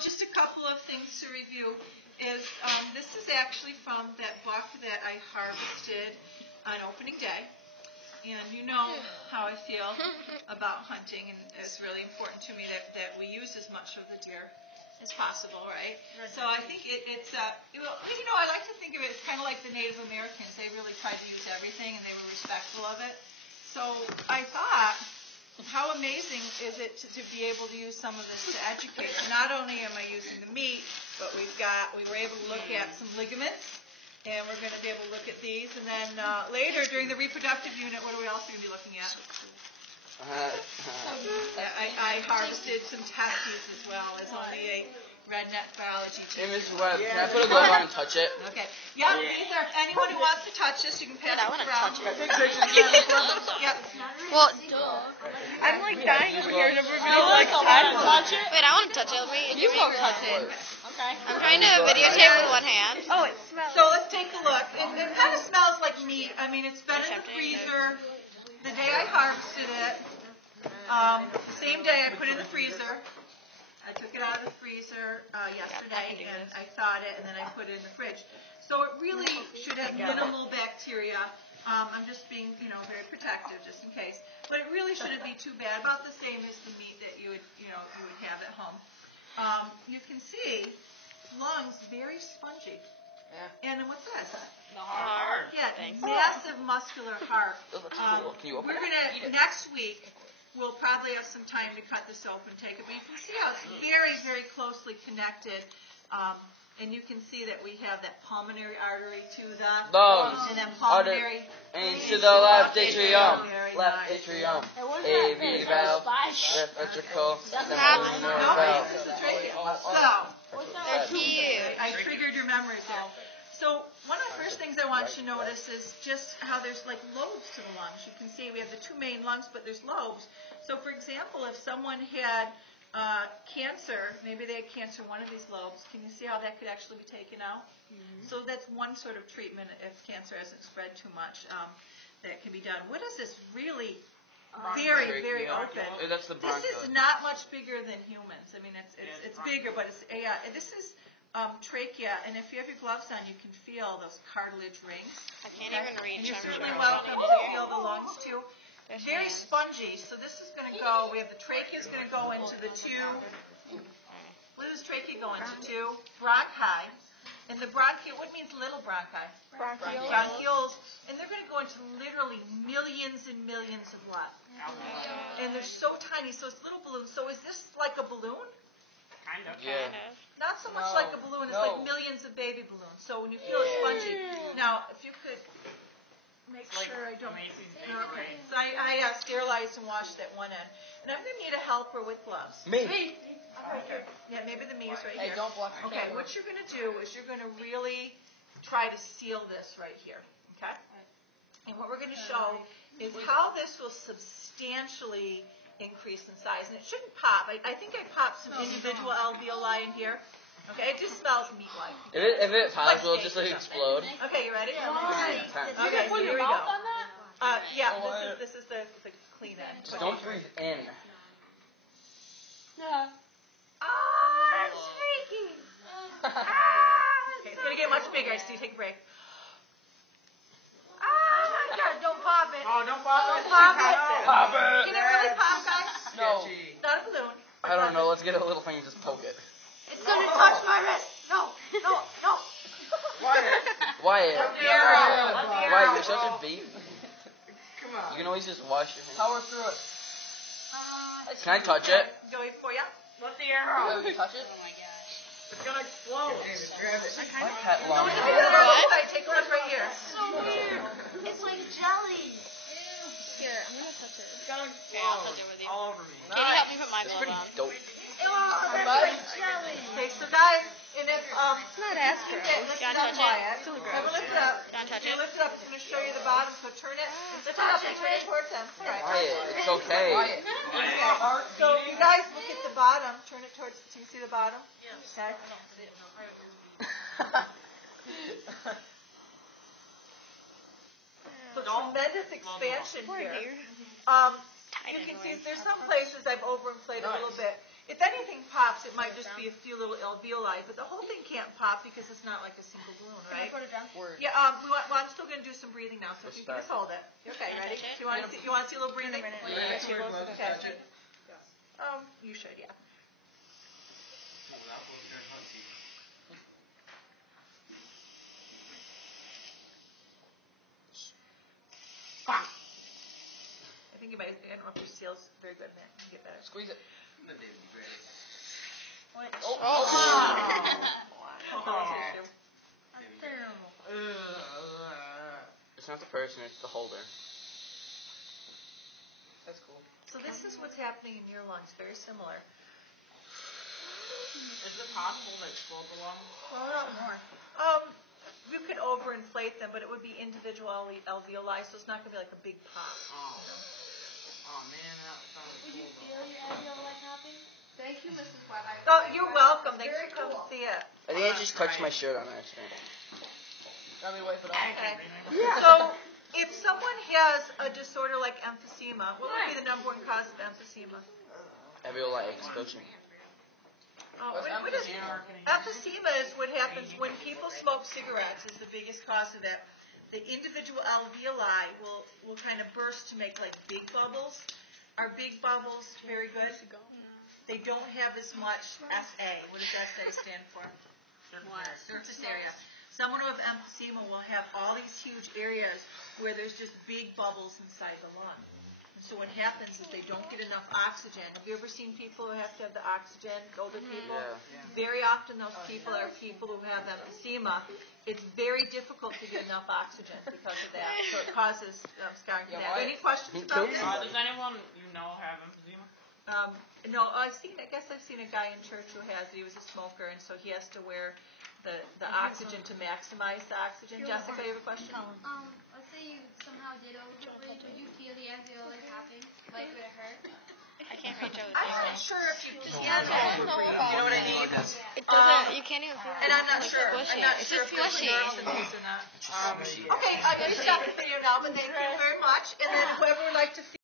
just a couple of things to review is this is actually from that buck that I harvested on opening day. And you know how I feel about hunting, and it's really important to me that we use as much of the deer as possible, right? So I think it's I like to think of it as kind of like the Native Americans. They really tried to use everything, and they were respectful of it. So I thought, how amazing is it to be able to use some of this to educate? Not only am I using the meat, but we were able to look at some ligaments, and we're going to be able to look at these. And then later, during the reproductive unit, what are we also going to be looking at? I harvested some testes as well as only a redneck biology teacher. Hey, Miss Webb, can I put a glove on and touch it? Okay. Yeah, these are, anyone who wants to touch this, you can pass it around. Yep. Well, I'm like dying over here and everybody's like, touch it. Wait, I want to touch it. You won't touch it. Okay. I'm trying to videotape with one hand. Oh, it smells. So let's take a look. It kind of smells like meat. I mean, it's been in the freezer the day I harvested it. The same day I put it in the freezer. I took it out of the freezer yesterday and I thawed it, and then I put it in the fridge. So it really should have minimal bacteria. I'm just being, very protective just in case. But it really shouldn't be too bad. About the same as the meat that you would have at home. You can see lungs very spongy. Yeah. And what's this? The heart. Yeah, massive muscular heart. Can you open We're gonna next week. We'll probably have some time to cut this open, take it. But you can see how it's very, very closely connected. And you can see that we have that pulmonary artery to the lungs, and then pulmonary and to the left atrium, left atrium, AV valve, left ventricle, pulmonary valve. This is the trachea. I triggered your memories there. So one of the first things I want you to notice is just how there's like lobes to the lungs. You can see we have the two main lungs, but there's lobes. So for example, if someone had cancer, maybe they had cancer in one of these lobes, can you see how that could actually be taken out? Mm-hmm. So that's one sort of treatment if cancer hasn't spread too much that can be done. What is this really very, very open? That's the this is not much bigger than humans. I mean, it's bigger, but it's this is trachea, and if you have your gloves on, you can feel those cartilage rings. I can't even reach. And you're certainly welcome to feel the lungs too. It's very spongy, so this is going to go. We have the trachea is going to go into the two. What does trachea go into? Two bronchi, and the bronchi. What means little bronchi? Bronchioles, and they're going to go into literally millions and millions of blood. And they're so tiny, so it's little balloons. So is this like a balloon? Kind of. Yeah. Not so much like a balloon, it's like millions of baby balloons. So when you feel it spongy. Now, if you could make sure I don't. Okay. So I sterilized and washed that one end. And I'm going to need a helper with gloves. Me. Right here. Yeah, maybe the me is right here. Hey, don't block the Okay, camera. what you're going to do is you're going to really try to seal this right here. Okay? And what we're going to show is how this will substantially increase in size. And it shouldn't pop. I think I popped some individual alveoli in here. Okay, it just smells meat-like. If it pops, will it just explode? Okay, you ready? Okay, here we go. Yeah, this is the clean end. Don't breathe in. No. It's freaky. Okay, it's going to get much bigger. I see. Take a break. Oh, my God. Don't pop it. Oh, don't pop it. Pop it. Pop it. Can it really pop, guys? No. It's not a balloon. I don't know. Let's get a little thing and just poke it. It's going to touch my wrist. No. Wyatt. Wyatt, you're such a baby. Come on. You can always just wash your hands. Power through it. Can I touch it? Go for you. Let the arrow. Can you touch it? Oh my gosh. It's gonna explode. My pet No, lung. take a look right here. So weird. It's like jelly. Here, I'm gonna touch it. It's gonna Okay, I'll touch it with you. all over me. Can you help me put my It's glove pretty on? dope. Okay, so guys, and if It's not asking. lift Can it I up, touch it? Wyatt. So lift it up. Can I touch You it? lift it up. It's going to show you the bottom. So turn it. Lift it up and turn it towards them. All right. Wyatt, it's okay. So you guys look at the bottom. Turn it towards. So you see the bottom. Okay. So tremendous expansion here. You can see there's some places I've overinflated a little bit. If anything pops, it might just be a few little alveoli, but the whole thing can't pop because it's not like a single balloon, right? Yeah, well, I'm still going to do some breathing now, so if you can just hold it. Okay, ready? Do you want to see a little breathing? Okay. You should, yeah. I think you might, I don't know if your seal's very good, man. You can get better. Squeeze it. It's not the person, it's the holder. That's cool. So this is what's happening in your lungs, very similar. Is it possible to explode the lungs? Well, not more. You could overinflate them, but it would be individual alveoli, so it's not going to be like a big pop. Oh man, that sounds cool. Would you feel your alveoli popping? Thank you, Mrs. Webb. Oh, you're welcome. Thanks for coming to see it. I think I just touched my shirt on accident. Let me wipe it off. Okay. So, if someone has a disorder like emphysema, what would be the number one cause of emphysema? Alveoli explosion. Oh, what is emphysema is what happens when people smoke cigarettes is the biggest cause of that. The individual alveoli will kind of burst to make like big bubbles. Are big bubbles very good? They don't have as much SA. What does SA stand for? Surface area. Someone who has emphysema will have all these huge areas where there's just big bubbles inside the lung. And so what happens is they don't get enough oxygen. Have you ever seen people who have to have the oxygen, older people? Yeah. Very often those people are people who have emphysema. It's very difficult to get enough oxygen because of that. So it causes scarring to that. Any questions about this? Does anyone you know have emphysema? No, I guess I've seen a guy in church who has it. He was a smoker, and so he has to wear the oxygen to maximize the oxygen. Jessica, you have a question? Let's say you somehow did overbreathe. Would you feel the alveoli popping? Like, would it hurt? I can't reach out. I'm not sure if you can overbreathe. You know what I mean? It doesn't. You can't even feel it. And I'm not sure. I'm not It's sure just if there's squishy. nerves in these or not. Okay, I'm going to stop it for you now, but thank you very much. And then whoever would like to see